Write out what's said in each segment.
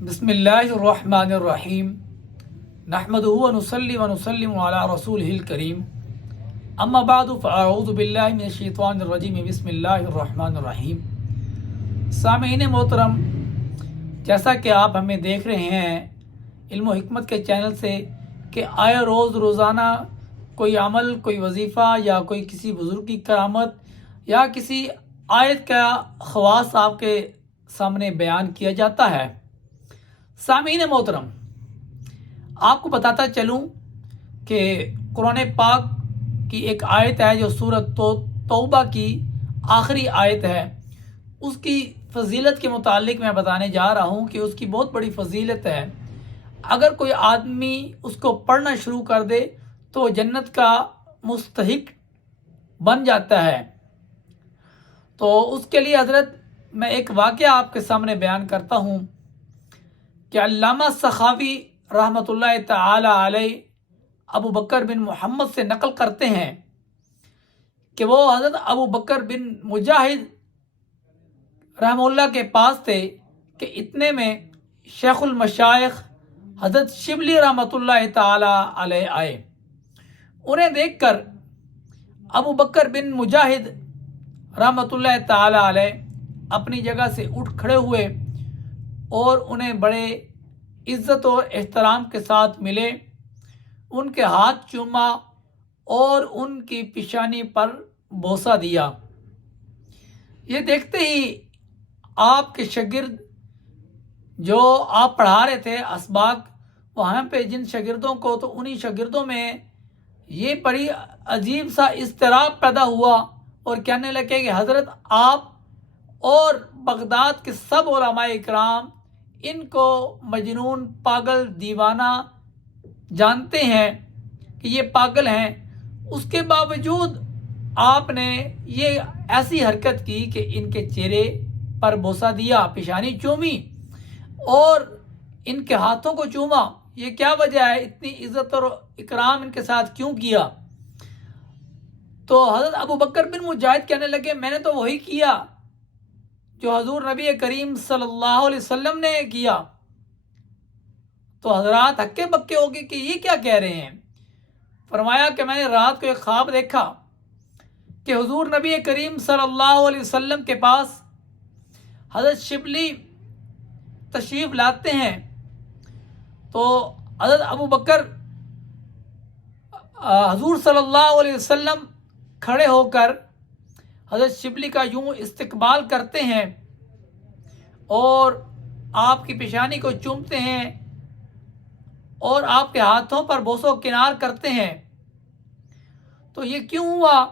بسم اللہ الرحمن الرحیم نحمدہ ونصلی ونسلم علی رسولہ الکریم اما بعد فاعوذ باللہ من الشیطان الرجیم بسم اللہ الرحمن الرحیم۔ سامعین محترم، جیسا کہ آپ ہمیں دیکھ رہے ہیں علم و حکمت کے چینل سے کہ آئے روزانہ کوئی عمل، کوئی وظیفہ یا کوئی کسی بزرگ کی کرامت یا کسی آیت کا خواص آپ کے سامنے بیان کیا جاتا ہے۔ سامعین محترم، آپ کو بتاتا چلوں کہ قرآن پاک کی ایک آیت ہے جو سورۃ توبہ کی آخری آیت ہے، اس کی فضیلت کے متعلق میں بتانے جا رہا ہوں کہ اس کی بہت بڑی فضیلت ہے۔ اگر کوئی آدمی اس کو پڑھنا شروع کر دے تو جنت کا مستحق بن جاتا ہے۔ تو اس کے لیے حضرت میں ایک واقعہ آپ کے سامنے بیان کرتا ہوں کہ علامہ سخاوی رحمۃ اللہ تعالی علیہ ابو بکر بن محمد سے نقل کرتے ہیں کہ وہ حضرت ابو بکر بن مجاہد رحمہ اللہ کے پاس تھے کہ اتنے میں شیخ المشائخ حضرت شبلی رحمۃ اللہ تعالی علیہ آئے۔ انہیں دیکھ کر ابو بکر بن مجاہد رحمۃ اللہ تعالی علیہ اپنی جگہ سے اٹھ کھڑے ہوئے اور انہیں بڑے عزت اور احترام کے ساتھ ملے، ان کے ہاتھ چوما اور ان کی پیشانی پر بوسہ دیا۔ یہ دیکھتے ہی آپ کے شاگرد جو آپ پڑھا رہے تھے اسباق، وہاں پہ جن شاگردوں کو، تو انہی شاگردوں میں یہ بڑی عجیب سا اضطراب پیدا ہوا اور کہنے لگے کہ حضرت آپ اور بغداد کے سب علماء اکرام ان کو مجنون، پاگل، دیوانہ جانتے ہیں کہ یہ پاگل ہیں، اس کے باوجود آپ نے یہ ایسی حرکت کی کہ ان کے چہرے پر بوسہ دیا، پیشانی چومی اور ان کے ہاتھوں کو چوما۔ یہ کیا وجہ ہے؟ اتنی عزت اور اکرام ان کے ساتھ کیوں کیا؟ تو حضرت ابو بکر بن مجاہد کہنے لگے میں نے تو وہی کیا جو حضور نبی کریم صلی اللہ علیہ وسلم نے کیا۔ تو حضرات ہکے بکے ہو گئے کہ یہ کیا کہہ رہے ہیں؟ فرمایا کہ میں نے رات کو ایک خواب دیکھا کہ حضور نبی کریم صلی اللہ علیہ وسلم کے پاس حضرت شبلی تشریف لاتے ہیں، تو حضرت ابو بکر حضور صلی اللہ علیہ وسلم کھڑے ہو کر حضرت شبلی کا یوں استقبال کرتے ہیں اور آپ کی پیشانی کو چومتے ہیں اور آپ کے ہاتھوں پر بوس و کنار کرتے ہیں۔ تو یہ کیوں ہوا؟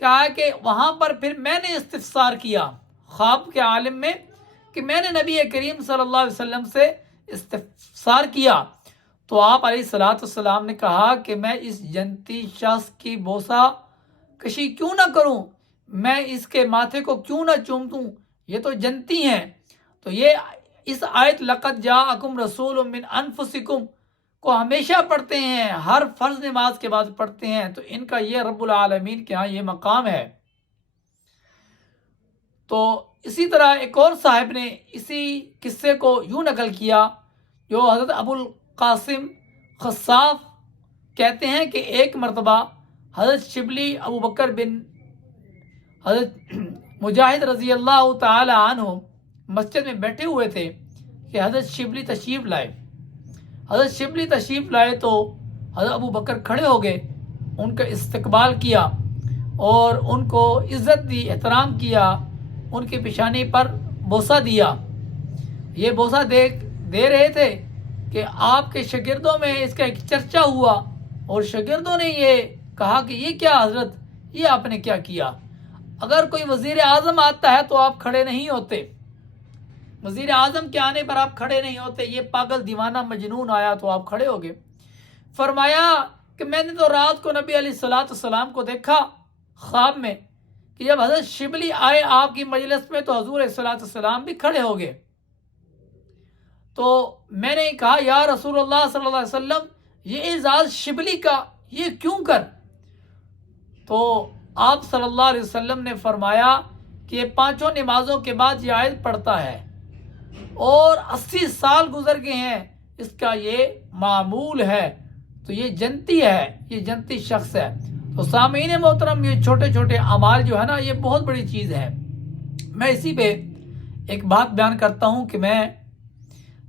کیا ہے کہ وہاں پر پھر میں نے استفسار کیا خواب کے عالم میں کہ میں نے نبی کریم صلی اللہ علیہ وسلم سے استفسار کیا، تو آپ علیہ الصلوۃ والسلام نے کہا کہ میں اس جنتی شخص کی بوسہ کشی کیوں نہ کروں، میں اس کے ماتھے کو کیوں نہ چوم دوں، یہ تو جنتی ہیں۔ تو یہ اس آیت لقد جاءکم رسول من انفسکم کو ہمیشہ پڑھتے ہیں، ہر فرض نماز کے بعد پڑھتے ہیں، تو ان کا یہ رب العالمین کے ہاں یہ مقام ہے۔ تو اسی طرح ایک اور صاحب نے اسی قصے کو یوں نقل کیا جو حضرت ابو القاسم خصاف کہتے ہیں کہ ایک مرتبہ حضرت شبلی ابو بکر بن حضرت مجاہد رضی اللہ تعالی عنہ مسجد میں بیٹھے ہوئے تھے کہ حضرت شبلی تشریف لائے۔ حضرت شبلی تشریف لائے تو حضرت ابو بکر کھڑے ہو گئے، ان کا استقبال کیا اور ان کو عزت دی، احترام کیا، ان کی پیشانی پر بوسہ دیا۔ یہ بوسہ دے رہے تھے کہ آپ کے شاگردوں میں اس کا ایک چرچا ہوا اور شاگردوں نے یہ کہا کہ یہ کیا حضرت، یہ آپ نے کیا کیا؟ اگر کوئی وزیر اعظم آتا ہے تو آپ کھڑے نہیں ہوتے، وزیر اعظم کے آنے پر آپ کھڑے نہیں ہوتے، یہ پاگل دیوانہ مجنون آیا تو آپ کھڑے ہو گئے۔ فرمایا کہ میں نے تو رات کو نبی علیہ الصلوۃ والسلام کو دیکھا خواب میں کہ جب حضرت شبلی آئے آپ کی مجلس میں تو حضور علیہ الصلوۃ والسلام بھی کھڑے ہو گئے۔ تو میں نے کہا یا رسول اللہ صلی اللہ علیہ وسلم، یہ اعزاز شبلی کا یہ کیوں کر؟ تو آپ صلی اللہ علیہ وسلم نے فرمایا کہ یہ پانچوں نمازوں کے بعد یہ آیت پڑھتا ہے اور 80 سال گزر گئے ہیں، اس کا یہ معمول ہے، تو یہ جنتی ہے، یہ جنتی شخص ہے۔ تو سامعین محترم، یہ چھوٹے چھوٹے اعمال جو ہے نا، یہ بہت بڑی چیز ہے۔ میں اسی پہ ایک بات بیان کرتا ہوں کہ میں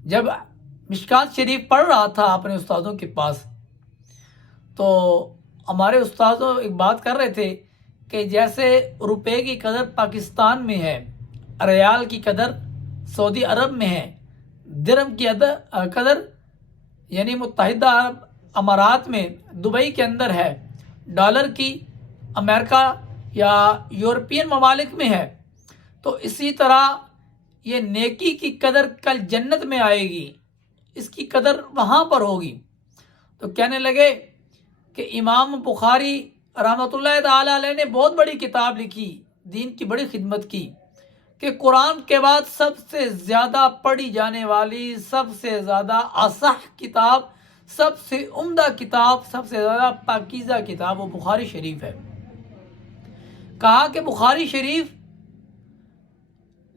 جب مشکات شریف پڑھ رہا تھا اپنے استادوں کے پاس، تو ہمارے استادوں ایک بات کر رہے تھے کہ جیسے روپے کی قدر پاکستان میں ہے، ریال کی قدر سعودی عرب میں ہے، درہم کی قدر یعنی متحدہ عرب امارات میں دبئی کے اندر ہے، ڈالر کی امریکہ یا یورپین ممالک میں ہے، تو اسی طرح یہ نیکی کی قدر کل جنت میں آئے گی، اس کی قدر وہاں پر ہوگی۔ تو کہنے لگے کہ امام بخاری رحمۃ اللہ تعالی علیہ نے بہت بڑی کتاب لکھی، دین کی بڑی خدمت کی، کہ قرآن کے بعد سب سے زیادہ پڑھی جانے والی، سب سے زیادہ اصح کتاب، سب سے عمدہ کتاب، سب سے زیادہ پاکیزہ کتاب وہ بخاری شریف ہے۔ کہا کہ بخاری شریف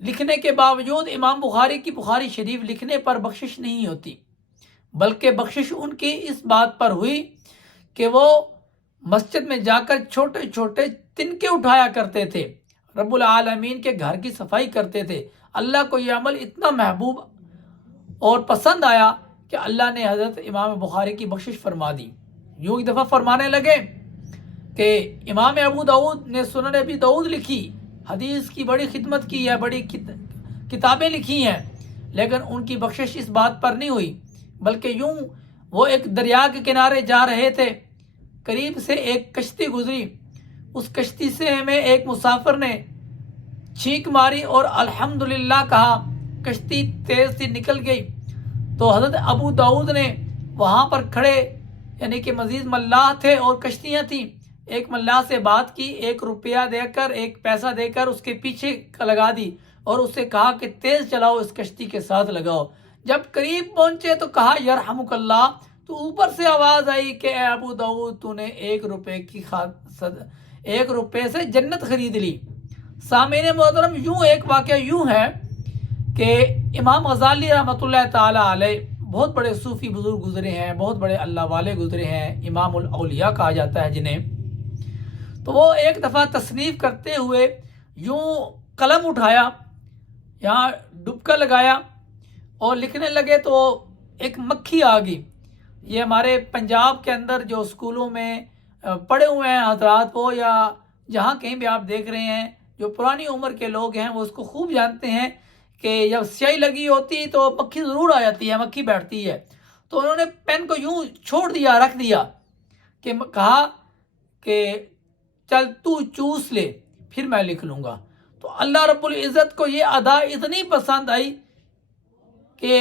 لکھنے کے باوجود امام بخاری کی بخاری شریف لکھنے پر بخشش نہیں ہوتی، بلکہ بخشش ان کی اس بات پر ہوئی کہ وہ مسجد میں جا کر چھوٹے چھوٹے تنکے اٹھایا کرتے تھے، رب العالمین کے گھر کی صفائی کرتے تھے۔ اللہ کو یہ عمل اتنا محبوب اور پسند آیا کہ اللہ نے حضرت امام بخاری کی بخشش فرما دی۔ یوں ایک دفعہ فرمانے لگے کہ امام ابو داؤد نے سنن ابی داؤد لکھی، حدیث کی بڑی خدمت کی ہے، بڑی کتابیں لکھی ہیں، لیکن ان کی بخشش اس بات پر نہیں ہوئی، بلکہ یوں وہ ایک دریا کے کنارے جا رہے تھے، قریب سے ایک کشتی گزری، اس کشتی سے ہمیں ایک مسافر نے چھینک ماری اور الحمدللہ کہا، کشتی تیز سی نکل گئی۔ تو حضرت ابو داؤد نے وہاں پر کھڑے یعنی کہ مزید ملاح تھے اور کشتیاں تھیں، ایک ملاح سے بات کی، 1 روپیہ دے کر، 1 پیسہ دے کر اس کے پیچھے لگا دی اور اس سے کہا کہ تیز چلاؤ، اس کشتی کے ساتھ لگاؤ۔ جب قریب پہنچے تو کہا یرحمک اللہ، تو اوپر سے آواز آئی کہ اے ابو داؤد، تو نے 1 روپے کی 1 روپے سے جنت خرید لی۔ سامعین محترم، یوں ایک واقعہ یوں ہے کہ امام غزالی رحمۃ اللہ تعالی علیہ بہت بڑے صوفی بزرگ گزرے ہیں، بہت بڑے اللہ والے گزرے ہیں، امام الاولیاء کہا جاتا ہے جنہیں۔ تو وہ ایک دفعہ تصنیف کرتے ہوئے یوں قلم اٹھایا، یہاں ڈبکا لگایا اور لکھنے لگے تو ایک مکھی آ گئی۔ یہ ہمارے پنجاب کے اندر جو اسکولوں میں پڑھے ہوئے ہیں حضرات وہ، یا جہاں کہیں بھی آپ دیکھ رہے ہیں، جو پرانی عمر کے لوگ ہیں وہ اس کو خوب جانتے ہیں کہ جب سیاہی لگی ہوتی تو مکھی ضرور آ جاتی ہے، مکھی بیٹھتی ہے۔ تو انہوں نے پین کو یوں چھوڑ دیا، رکھ دیا، کہ کہا کہ چل تو چوس لے، پھر میں لکھ لوں گا۔ تو اللہ رب العزت کو یہ ادا اتنی پسند آئی کہ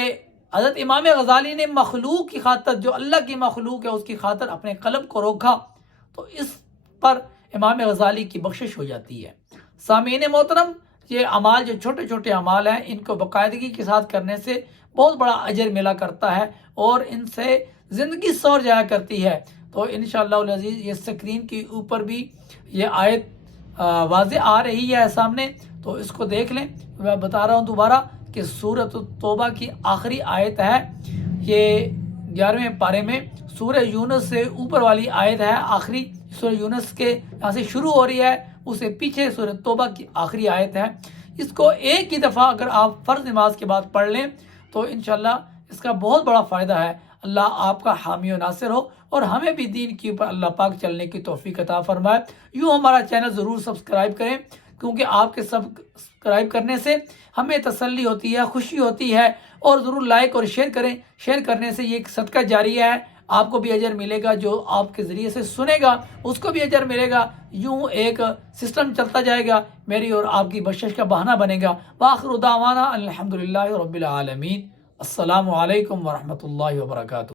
حضرت امام غزالی نے مخلوق کی خاطر، جو اللہ کی مخلوق ہے اس کی خاطر اپنے قلم کو روکا، تو اس پر امام غزالی کی بخشش ہو جاتی ہے۔ سامعین محترم، یہ اعمال جو چھوٹے چھوٹے اعمال ہیں، ان کو باقاعدگی کے ساتھ کرنے سے بہت بڑا اجر ملا کرتا ہے اور ان سے زندگی سور جایا کرتی ہے۔ تو انشاءاللہ العزیز یہ اسکرین کے اوپر بھی یہ آیت واضح آ رہی ہے سامنے، تو اس کو دیکھ لیں۔ میں بتا رہا ہوں دوبارہ کہ سورۃ التوبہ کی آخری آیت ہے، یہ 11ویں پارے میں سورہ یونس سے اوپر والی آیت ہے، آخری سورہ یونس کے یہاں سے شروع ہو رہی ہے، اسے پیچھے سورہ توبہ کی آخری آیت ہے۔ اس کو ایک ہی دفعہ اگر آپ فرض نماز کے بعد پڑھ لیں تو انشاءاللہ اس کا بہت بڑا فائدہ ہے۔ اللہ آپ کا حامی و ناصر ہو اور ہمیں بھی دین کے اوپر اللہ پاک چلنے کی توفیق عطا فرمائے۔ یوں ہمارا چینل ضرور سبسکرائب کریں، کیونکہ آپ کے سبسکرائب کرنے سے ہمیں تسلی ہوتی ہے، خوشی ہوتی ہے، اور ضرور لائک اور شیئر کریں۔ شیئر کرنے سے یہ ایک صدقہ جاریہ ہے، آپ کو بھی اجر ملے گا، جو آپ کے ذریعے سے سنے گا اس کو بھی اجر ملے گا، یوں ایک سسٹم چلتا جائے گا، میری اور آپ کی بخشش کا بہانہ بنے گا۔ وآخر دعوانا الحمدللہ رب العالمین۔ السلام علیکم ورحمۃ اللہ وبرکاتہ۔